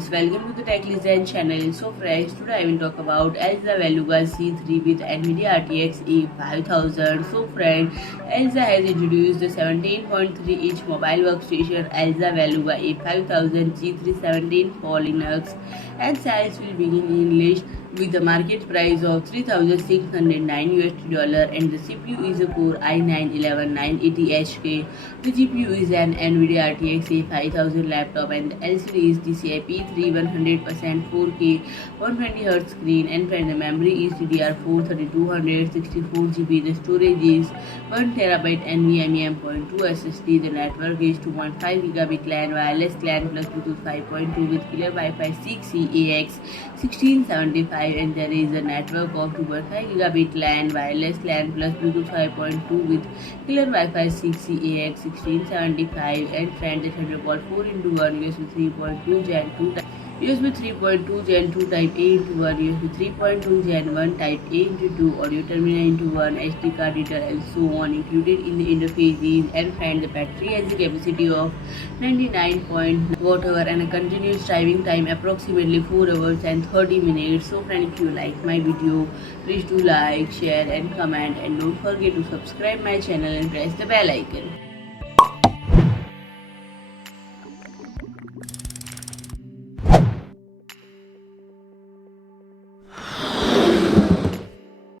friends, welcome to the Tech Listen channel. So friends, today I will talk about ELSA VELUGA C3 with NVIDIA RTX A5000. So friend, ELSA has introduced the 17.3-inch mobile workstation ELSA VELUGA A5000 G3-17 for Linux, and sales will begin in list with the market price of $3,609 and the CPU is a Core i9-11980HK. The GPU is an NVIDIA RTX A5000 laptop and the LCD is DCI P3 100% 4K 120Hz screen, and friend, the memory is DDR4 3264GB. The storage is 1TB NVMe M.2 SSD. The network is 2.5 Gigabit LAN wireless LAN plus Bluetooth 5.2 with killer Wi-Fi 6EAX 1675, and there is a network of 2.5 Gigabit LAN wireless LAN plus Bluetooth 5.2 with killer Wi-Fi 6EAX 1675, and friend, the Thunderbolt 4x1 USB 3.2 Gen 2 USB 3.2 Gen 2 Type A into 1, USB 3.2 Gen 1 Type A into 2, audio terminal into 1, SD card reader and so on included in the interfaces, and friend, the battery has a capacity of 99 Wh and a continuous driving time approximately 4 hours and 30 minutes. So friend, if you like my video, please do like, share and comment, and don't forget to subscribe my channel and press the bell icon.